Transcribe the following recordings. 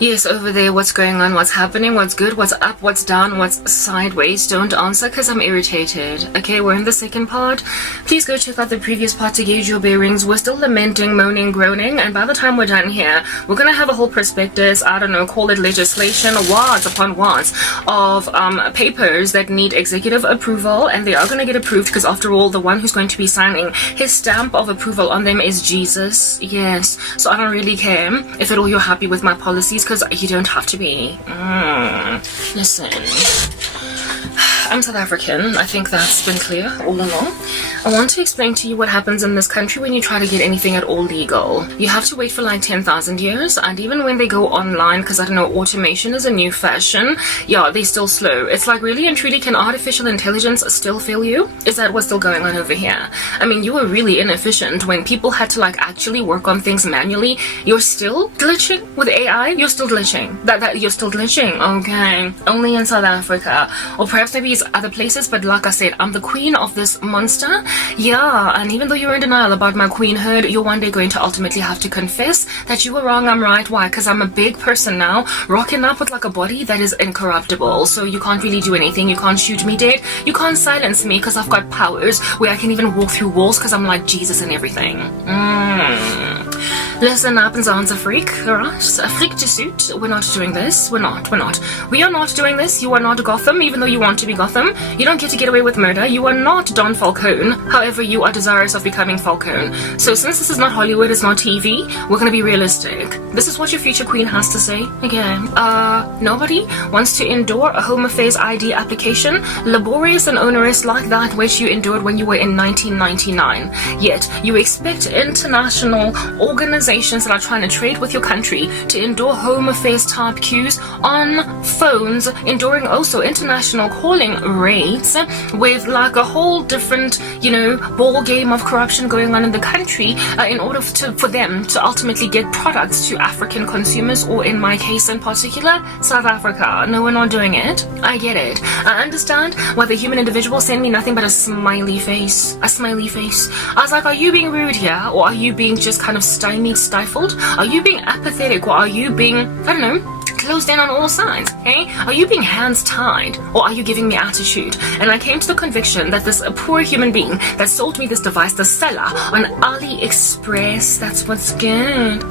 Yes, over there, what's going on, what's happening, what's good, what's up, what's down, what's sideways. Don't answer because I'm irritated. Okay, we're in the second part. Please go check out the previous part to gauge your bearings. We're still lamenting, moaning, groaning, and by the time we're done here, we're gonna have a whole prospectus, I don't know, call it legislation, wads upon wads of papers that need executive approval, and they are gonna get approved because after all, the one who's going to be signing his stamp of approval on them is Jesus. Yes, so I don't really care if at all you're happy with my policies, because you don't have to be. Listen, I'm South African. I think that's been clear all along. I want to explain to you what happens in this country when you try to get anything at all legal. You have to wait for like 10,000 years, and even when they go online, because I don't know, automation is a new fashion, yeah, they're still slow. It's like, really and truly, can artificial intelligence still fail you? Is that what's still going on over here? I mean, you were really inefficient when people had to like actually work on things manually. You're still glitching with AI? You're still glitching. That you're still glitching. Okay. Only in South Africa. Or perhaps maybe it's other places, but like I said, I'm the queen of this monster. Yeah, and even though you're in denial about my queenhood, you're one day going to ultimately have to confess that you were wrong, I'm right. Why? Because I'm a big person now, rocking up with like a body that is incorruptible. So you can't really do anything. You can't shoot me dead. You can't silence me because I've got powers where I can even walk through walls because I'm like Jesus and everything. Listen up and sounds a freak, alright? A freak to suit. We're not doing this. We're not. We are not doing this. You are not Gotham, even though you want to be Gotham. You don't get to get away with murder. You are not Don Falcone. However, you are desirous of becoming Falcone. So since this is not Hollywood, it's not TV, we're gonna be realistic. This is what your future queen has to say. Again, nobody wants to endure a Home Affairs ID application, laborious and onerous like that which you endured when you were in 1999. Yet, you expect international organizations that are trying to trade with your country to endure Home Affairs type queues on phones, enduring also international calling rates with like a whole different, ball game of corruption going on in the country in order for them to ultimately get products to African consumers, or in my case in particular, South Africa. No, we're not doing it. I get it. I understand why the human individual sent me nothing but a smiley face. A smiley face. I was like, are you being rude here? Or are you being just kind of stymied, stifled? Are you being apathetic? Or are you being, I don't know, closed in on all sides, okay? Are you being hands tied, or are you giving me attitude? And I came to the conviction that this poor human being that sold me this device, the seller on AliExpress, that's what's good,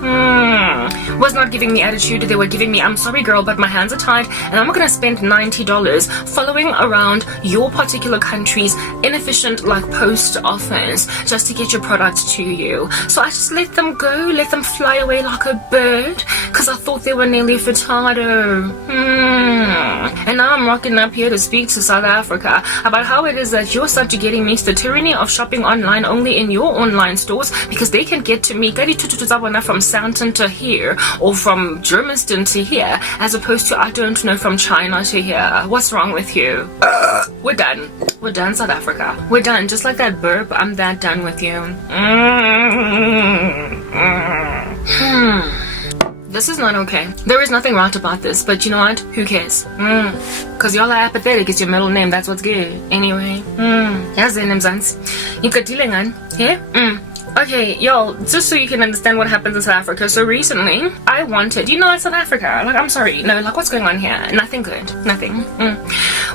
was not giving me attitude. They were giving me, I'm sorry girl, but my hands are tied, and I'm not gonna spend $90 following around your particular country's inefficient like post office just to get your product to you. So I just let them go, let them fly away like a bird, because I thought they were nearly furtado. And now I'm rocking up here to speak to South Africa about how it is that you're subjugating me to the tyranny of shopping online only in your online stores, because they can get to me from Sandton to here, or from Germiston to here, as opposed to, I don't know, from China to here. What's wrong with you? We're done. We're done, South Africa. We're done. Just like that burp, I'm that done with you. This is not okay. There is nothing right about this, but you know what? Who cares? Because y'all are apathetic. It's your middle name. That's what's good. Anyway. Here's the name, Zans. You got dealing on. Here? Okay, y'all, just so you can understand what happens in South Africa. So recently, I wanted, in South Africa, like, I'm sorry, no, like, what's going on here? Nothing good. Nothing.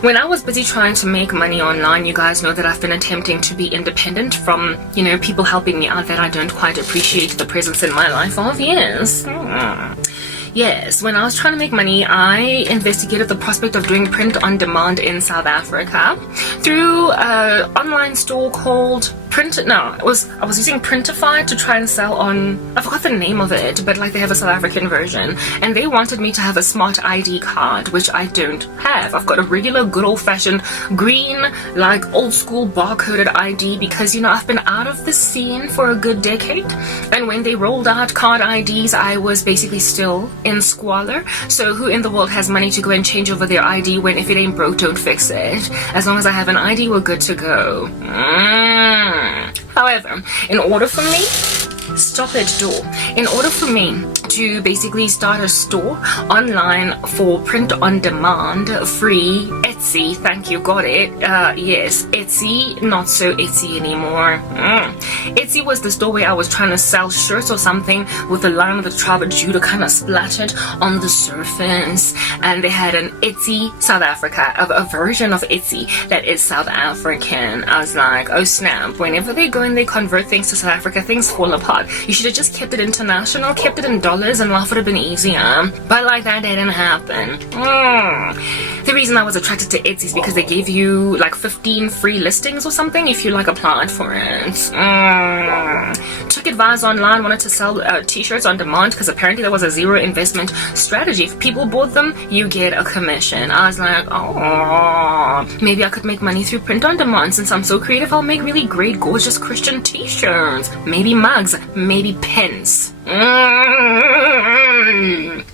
When I was busy trying to make money online, you guys know that I've been attempting to be independent from, people helping me out that I don't quite appreciate the presence in my life of. Yes. Yes, when I was trying to make money, I investigated the prospect of doing print on demand in South Africa through an online store called I was using Printify to try and sell on, I forgot the name of it, but like they have a South African version, and they wanted me to have a smart ID card, which I don't have. I've got a regular good old-fashioned green, like old-school barcoded ID, because I've been out of the scene for a good decade, and when they rolled out card IDs, I was basically still in squalor. So who in the world has money to go and change over their ID when if it ain't broke, don't fix it? As long as I have an ID, we're good to go. However, in order for me Stop it, door. In order for me to basically start a store online for print on demand, free, Etsy, thank you, got it. Yes, Etsy, not so Etsy anymore. Etsy was the store where I was trying to sell shirts or something with the line of the tribe of Judah kind of splattered on the surface, and they had an Etsy South Africa, a version of Etsy that is South African. I was like, oh snap, whenever they go and they convert things to South Africa, things fall apart. You should have just kept it international, kept it in dollars, and life would have been easier. But like that didn't happen. The reason I was attracted to Etsy is because they gave you like 15 free listings or something if you like applied for it. Took advice online, wanted to sell t-shirts on demand because apparently there was a zero investment strategy. If people bought them, you get a commission. I was like, oh, maybe I could make money through print on demand. Since I'm so creative, I'll make really great, gorgeous Christian t-shirts, maybe mugs, maybe pens.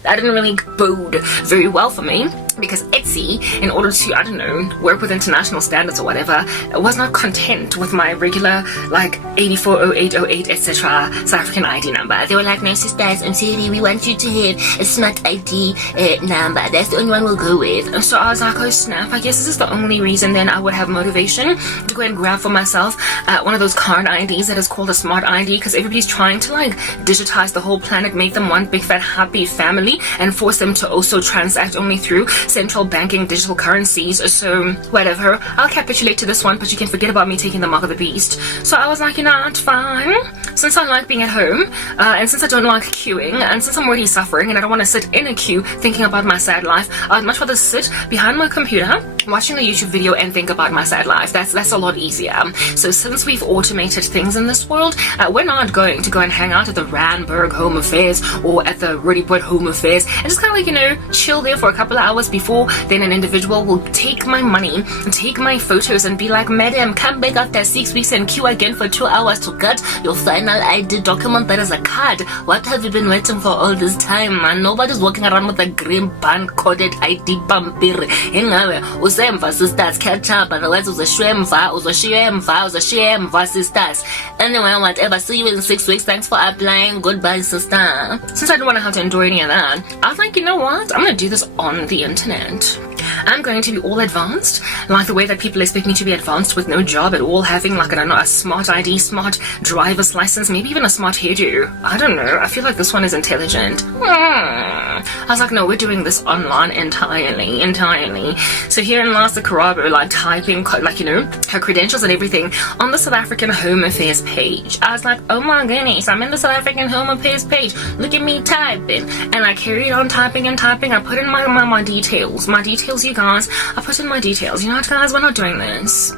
That didn't really bode very well for me because Etsy, in order to, I don't know, work with international standards or whatever, was not content with my regular like 840808 etc. South African ID number. They were like, no sisters, I'm sorry, we want you to have a smart ID number. That's the only one we'll go with. And so I was like, oh snap, I guess this is the only reason then I would have motivation to go and grab for myself one of those card IDs that is called a smart ID, because everybody's trying to like digitize the whole planet, make them one big fat happy family, and force them to also transact only through central banking digital currencies. So whatever, I'll capitulate to this one, but you can forget about me taking the mark of the beast. So I was like, you know, it's fine. Since I like being at home, and since I don't like queuing, and since I'm already suffering and I don't want to sit in a queue thinking about my sad life, I'd much rather sit behind my computer watching a YouTube video and think about my sad life. That's a lot easier. So since we've automated things in this world, we're not going to go and hang out at the Randburg Home Affairs or at the Roodepoort Home Affairs and just kind of like, you know, chill there for a couple of hours before then an individual will take my money and take my photos and be like, madam, come back after 6 weeks and queue again for 2 hours to get your final ID document that is a card. What have you been waiting for all this time, man? Nobody's walking around with a green band-coded ID pampiri. Ingawe, usemva sisters, catch up, otherwise uzashwemva sisters. Anyway, whatever, see you in 6 weeks. Thanks for applying. Goodbye, sister. Since I don't want to have to endure any of that, I was like, you know what? I'm going to do this on the internet. I'm going to be all advanced, like the way that people expect me to be advanced with no job at all, having like, I don't know, a smart ID, smart driver's license, maybe even a smart hairdo. I don't know. I feel like this one is intelligent. I was like, no, we're doing this online entirely. So here in Lasa Karabo, like typing, like, you know, her credentials and everything on the South African Home Affairs page. I was like, oh my goodness, I'm in the South African Home Affairs page. Look at me typing. And I carried on typing and typing. I put in my details. My details, you guys. I put in my details. You know what, guys? We're not doing this.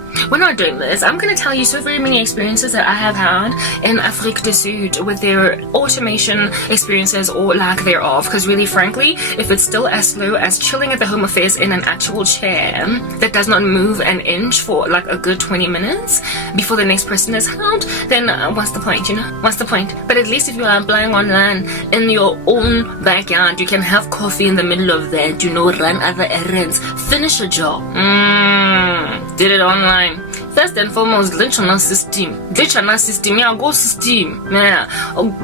I'm going to tell you so very many experiences that I have had in Afrique du Sud with their automation experiences or lack thereof. Because really, frankly, if it's still as slow as chilling at the Home Affairs in an actual chair that does not move an inch for like a good 20 minutes before the next person is held, then what's the point, you know? What's the point? But at least if you are applying online in your own backyard, you can have coffee in the middle of that, you know, run other errands, finish a job. Did it online. First and foremost, glitch on our system. Yeah, go system. Yeah,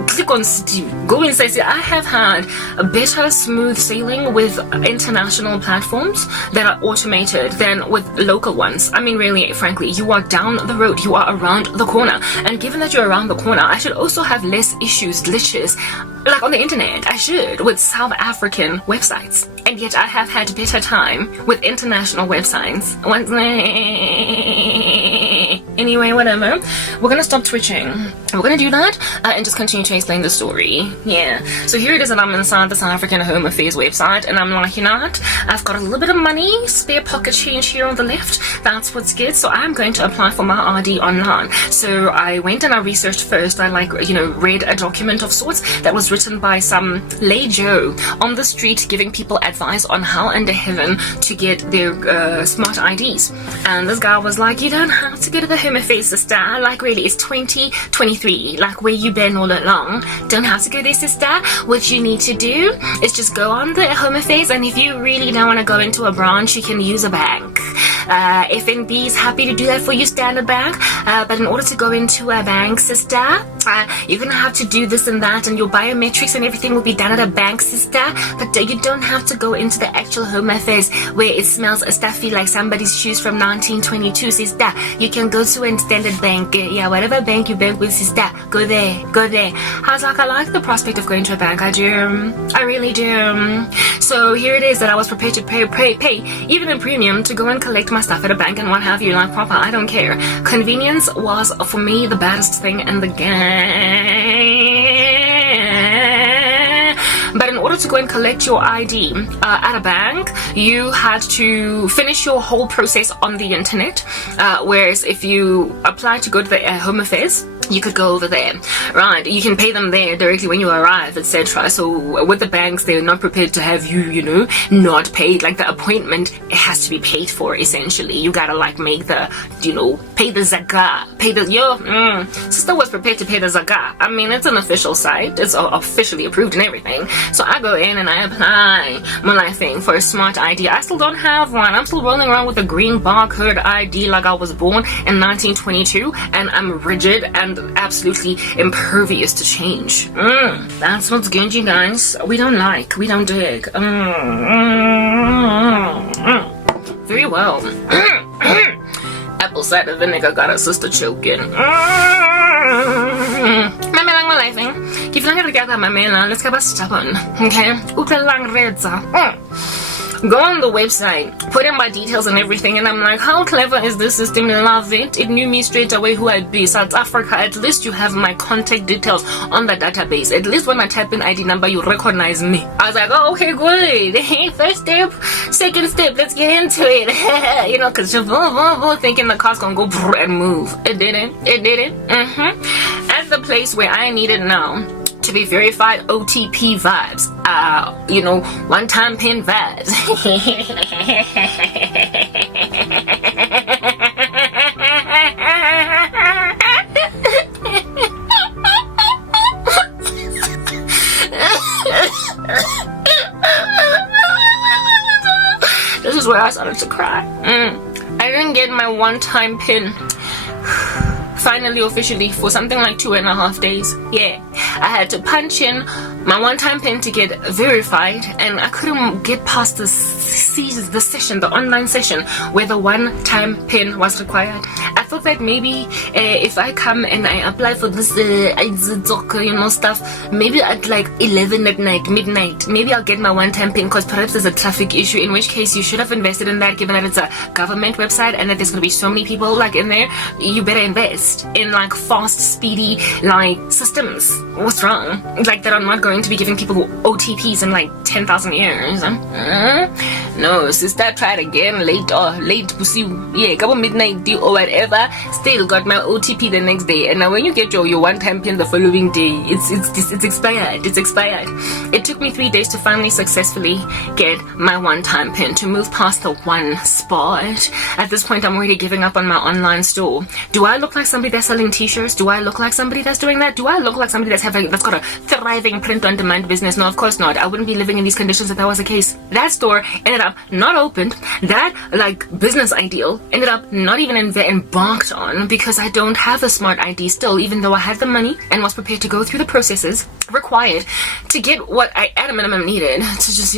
click on system. Go inside. See, I have had a better smooth sailing with international platforms that are automated than with local ones. I mean, really, frankly, you are down the road. You are around the corner. And given that you're around the corner, I should also have less issues, glitches, like on the internet. I should, with South African websites. And yet I have had better time with international websites. Anyway, whatever. We're gonna stop twitching. We're gonna do that and just continue to explain the story. Yeah. So here it is, and I'm inside the South African Home Affairs website, and I'm like, you know what? I've got a little bit of money, spare pocket change here on the left. That's what's good. So I'm going to apply for my ID online. So I went and I researched first. I read a document of sorts that was written by some lay Joe on the street giving people advice on how under heaven to get their smart IDs. And this guy was like, you don't have to go to the Home Affairs, sister. Like, really, it's 2023. Like, where you been all along. Don't have to go there, sister. What you need to do is just go on the Home Affairs, and if you really don't want to go into a branch, you can use a bank. FNB is happy to do that for you, Standard Bank. But in order to go into a bank, sister, you're gonna have to do this and that, and your biometrics and everything will be done at a bank, sister. But you don't have to go into the actual Home Affairs where it smells stuffy like somebody's shoes from 1922, sister. You can go to a Standard Bank, whatever bank you bank with, sister. Go there. I like the prospect of going to a bank. I do. I really do. So here it is that I was prepared to pay even a premium to go and collect my stuff at a bank and what have you, like proper. I don't care. Convenience was for me the baddest thing in the game. But in order to go and collect your ID at a bank, you had to finish your whole process on the internet. Whereas if you apply to go to the Home Affairs, you could go over there, right? You can pay them there directly when you arrive, etc. So with the banks, they're not prepared to have you, not paid. Like the appointment, it has to be paid for. Essentially, you gotta like make the, pay the zaga, sister was prepared to pay the zaga. I mean, it's an official site, it's officially approved and everything. So I go in and I apply my thing for a smart ID. I still don't have one. I'm still rolling around with a green barcode ID like I was born in 1922, and I'm rigid and absolutely impervious to change. That's what's good, you guys. We don't dig. Very well. Apple cider vinegar got a sister choking. Mamelang malifing. If you're not gonna get that mamela, let's get stubborn. Okay? Upelang redza. Go on the website, put in my details and everything, and I'm like, how clever is this system? Love it. It knew me straight away who I'd be. South Africa, at least you have my contact details on the database. At least when I type in ID number, you recognize me. I was like, oh, okay, good. Hey, first step, second step, let's get into it. Because you're thinking the car's gonna go and move. It didn't. At the place where I need it now, to be verified, OTP vibes, one-time pin vibes. This is where I started to cry. I didn't get my one-time pin. Finally, officially, for something like 2.5 days. Yeah, I had to punch in my one-time pin to get verified, and I couldn't get past the session, the online session where the one-time pin was required. I thought that maybe if I come and I apply for this stuff, maybe at like 11 at night, midnight, maybe I'll get my one-time pin, because perhaps there's a traffic issue, in which case you should have invested in that, given that it's a government website and that there's going to be so many people like in there. You better invest in like fast, speedy like systems. What's wrong? Like that I'm not going to be giving people OTPs in like 10,000 years. No, sister, tried again late pussy, couple midnight deal or whatever. Still got my OTP the next day, and now when you get your one-time pin the following day, it's expired. It took me 3 days to finally successfully get my one-time pin, to move past the one spot. At this point, I'm already giving up on my online store. Do I look like somebody that's selling t-shirts? Do I look like somebody that's doing that? Do I look like somebody that's got a thriving print-on-demand business? No, of course not. I wouldn't be living in these conditions if that was the case. That store ended up not opened. That business ideal ended up not even embarked on, because I don't have a smart ID still, even though I had the money and was prepared to go through the processes required to get what I at a minimum needed to just